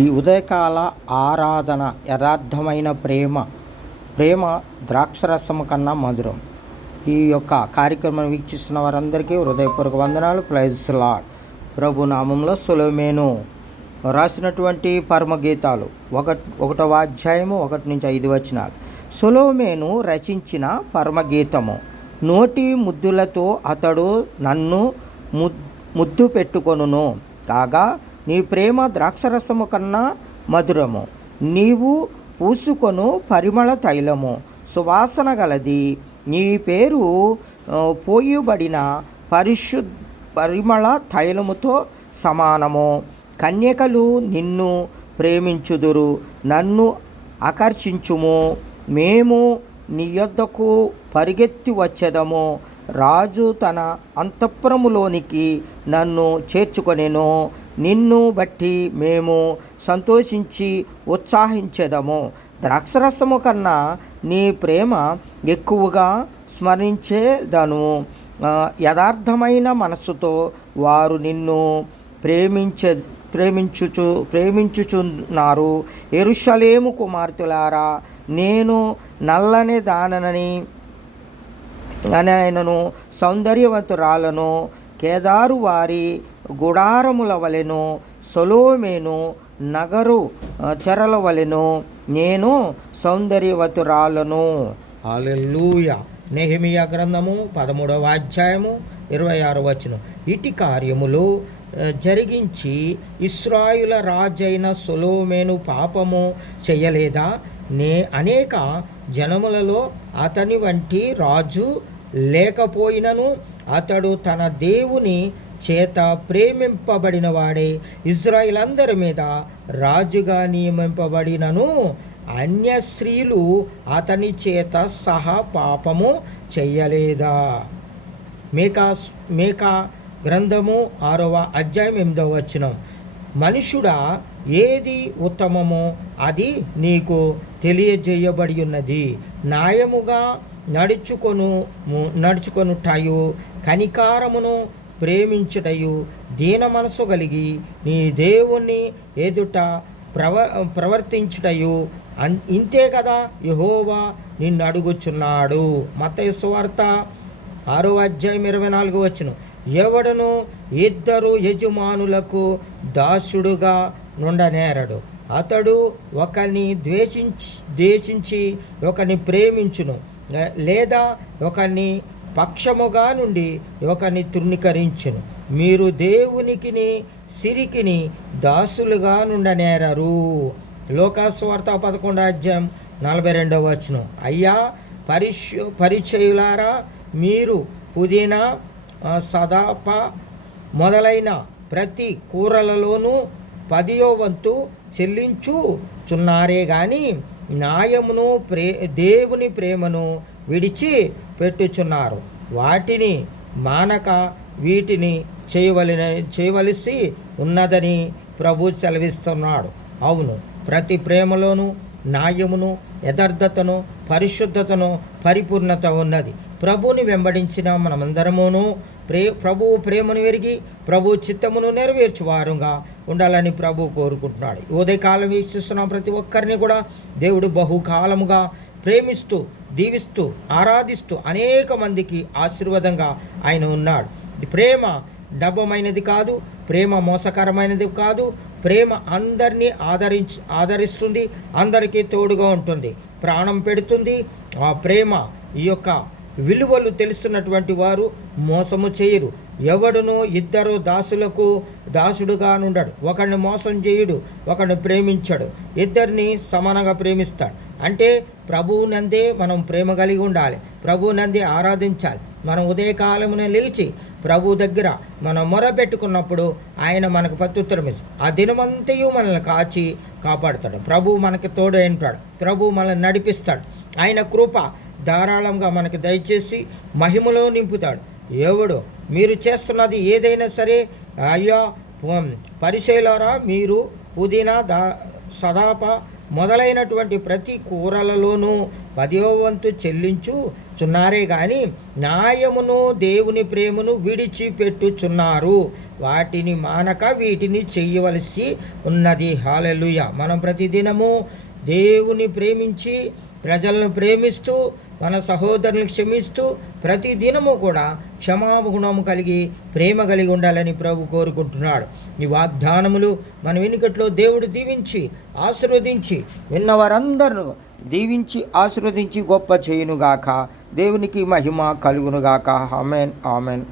ఈ ఉదయకాల ఆరాధన యథార్థమైన ప్రేమ ద్రాక్షరసము కన్నా మధురం. ఈ యొక్క కార్యక్రమం వీక్షిస్తున్న వారందరికీ హృదయపూర్వక వందనాలు. Praise lord. ప్రభు నామంలో సొలొమోను రాసినటువంటి పరమగీతాలు 1వ అధ్యాయము 1-5 సొలొమోను రచించిన పరమగీతము. నోటి ముద్దులతో అతడు నన్ను ముద్దు పెట్టుకొనును, కాగా నీ ప్రేమ ద్రాక్షరసము కన్నా మధురము. నీవు పూసుకొను పరిమళ తైలము సువాసన గలది. నీ పేరు పోయబడిన పరిమళ తైలముతో సమానము. కన్యకలు నిన్ను ప్రేమించుదురు, నన్ను ఆకర్షించుము. మేము నీ యొద్దకు పరిగెత్తి వచ్చేదము. రాజు తన అంతఃపురములోనికి నన్ను చేర్చుకొనెను. నిన్ను బట్టి మేము సంతోషించి ఉత్సాహించెదము. ద్రాక్షరసము కన్నా నీ ప్రేమ ఎక్కువగా స్మరించేదను. యథార్థమైన మనస్సుతో వారు నిన్ను ప్రేమించుచున్నారు. యెరూషలేము కుమార్తెలారా, నేను నల్లని దానని ఆయనను సౌందర్యవంతురాలను. కేదారు వారి గుడారముల వలెను, సొలొమోను నగరు తెరల వలెను నేను సౌందర్యవతురాలను. హల్లెలూయా. నెహెమీయా గ్రంథము 13వ అధ్యాయము 26 ఇటు కార్యములు జరిగించి ఇశ్రాయేలు రాజైన సొలొమోను పాపము చేయలేదా? అనేక జనములలో అతని వంటి రాజు లేకపోయినను అతడు తన దేవుని చేత ప్రేమింపబడిన వాడే ఇశ్రాయేలందరి మీద రాజుగా నియమింపబడినను అన్య స్త్రీలు అతని చేత సహా పాపము చెయ్యలేదా? మేకా గ్రంథము 6వ అధ్యాయం 8 మనుషుడా, ఏది ఉత్తమమో అది నీకు తెలియజేయబడి ఉన్నది. న్యాయముగా నడుచుకొనుటయు, కనికారమును ప్రేమించుటయు, దీన మనసు కలిగి నీ దేవుని ఎదుట ప్రవర్తించుటయు ఇంతే కదా యెహోవా నిన్ను అడుగుచున్నాడు. మత్తయి సువార్త 6వ అధ్యాయం 24 ఎవడను ఇద్దరు యజమానులకు దాసుడుగా నుండనేరడు. అతడు ఒకరిని ద్వేషించి ఒకరిని ప్రేమించును, లేదా ఒకరిని పక్షముగా నుండి ఒకరిని తృణీకరించును. మీరు దేవునికిని సిరికిని దాసులుగా నుండనేరరు. లోకాసువార్త 11వ అధ్యాయం 42 అయ్యా పరిచయులారా, మీరు పుదీనా సదాప మొదలైన ప్రతి కూరలలోనూ 10వ వంతు చెల్లించుచున్నారే గాని న్యాయమును దేవుని ప్రేమను విడిచి పెట్టుచున్నారు. వాటిని మానక వీటిని చేయవలసి ఉన్నదని ప్రభు సెలవిస్తున్నాడు. అవును, ప్రతి ప్రేమలోనూ న్యాయమును, యథార్థతను, పరిశుద్ధతను, పరిపూర్ణత ఉన్నది. ప్రభుని వెంబడించిన మనమందరమును ప్రభువు ప్రేమను ఎరిగి ప్రభు చిత్తమును నెరవేర్చువారుగా ఉండాలని ప్రభు కోరుకుంటున్నాడు. ఉదయకాలం వీక్షిస్తున్న ప్రతి ఒక్కరిని కూడా దేవుడు బహుకాలముగా ప్రేమిస్తూ, దీవిస్తూ, ఆరాధిస్తూ అనేక మందికి ఆశీర్వాదంగా ఆయన ఉన్నాడు. ప్రేమ డబ్బమైనది కాదు, ప్రేమ మోసకరమైనది కాదు. ప్రేమ అందరినీ ఆదరిస్తుంది, అందరికీ తోడుగా ఉంటుంది, ప్రాణం పెడుతుంది. ఆ ప్రేమ ఈ యొక్క విలువలు తెలుస్తున్నటువంటి వారు మోసము చేయరు. ఎవడును ఇద్దరు దాసులకు దాసుడుగా నుండడు. ఒకరిని మోసం చేయుడు, ఒకరిని ప్రేమించడు. ఇద్దరిని సమానంగా ప్రేమిస్తాడు. అంటే ప్రభువు నందే మనం ప్రేమ కలిగి ఉండాలి, ప్రభువు నందే ఆరాధించాలి. మనం ఉదయకాలమున లేచి ప్రభు దగ్గర మనం మొరపెట్టుకున్నప్పుడు ఆయన మనకు ప్రత్యుత్తరం ఇస్తాడు. ఆ దినమంతయు మనల్ని కాపాడుతాడు. ప్రభు మనకి తోడు ఉంటాడు. ప్రభు మనల్ని నడిపిస్తాడు. ఆయన కృప ధారాళంగా మనకి దయచేసి మహిమలో నింపుతాడు. ఎవడు మీరు చేస్తున్నది ఏదైనా సరే, అయ్యా పరిచయులారా, మీరు పుదీనా, సదాప మొదలైనటువంటి ప్రతి కూరలలోనూ 10వ వంతు చెల్లించుచున్నారే గాని న్యాయమును దేవుని ప్రేమను విడిచిపెట్టుచున్నారు. వాటిని మానక వీటిని చెయ్యవలసి ఉన్నది. హల్లెలూయా. మనం ప్రతిదినము దేవుని ప్రేమించి, ప్రజలను ప్రేమిస్తూ, మన సహోదరులను క్షమిస్తూ, ప్రతిదినము కూడా క్షమాగుణము కలిగి, ప్రేమ కలిగి ఉండాలని ప్రభు కోరుకుంటున్నాడు. ఈ వాగ్దానములు మన వెనుకట్లో దేవుడు దీవించి ఆశీర్వదించి విన్నవారందరూ దీవించి ఆశీర్వదించి గొప్ప చేయునుగాక. దేవునికి మహిమ కలుగునుగాక. ఆమేన్, ఆమేన్.